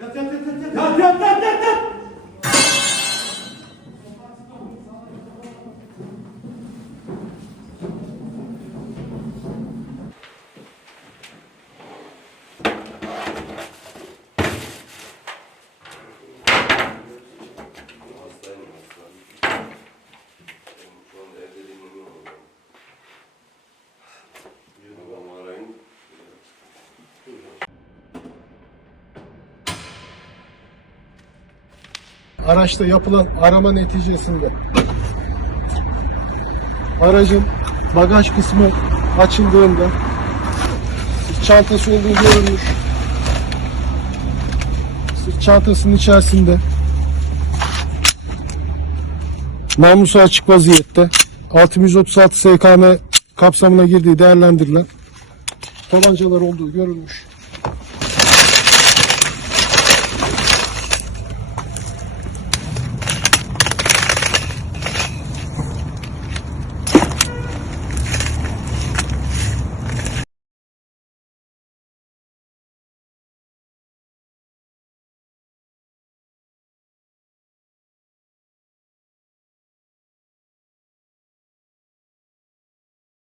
Yat yat yat yat yat. Yat yat yat yat yat. Araçta yapılan arama neticesinde aracın bagaj kısmı açıldığında sırt çantası olduğu görülmüş. Sırt çantasının içerisinde namusu açık vaziyette 6136 SKM kapsamına girdiği değerlendirilen tabancalar olduğu görülmüş.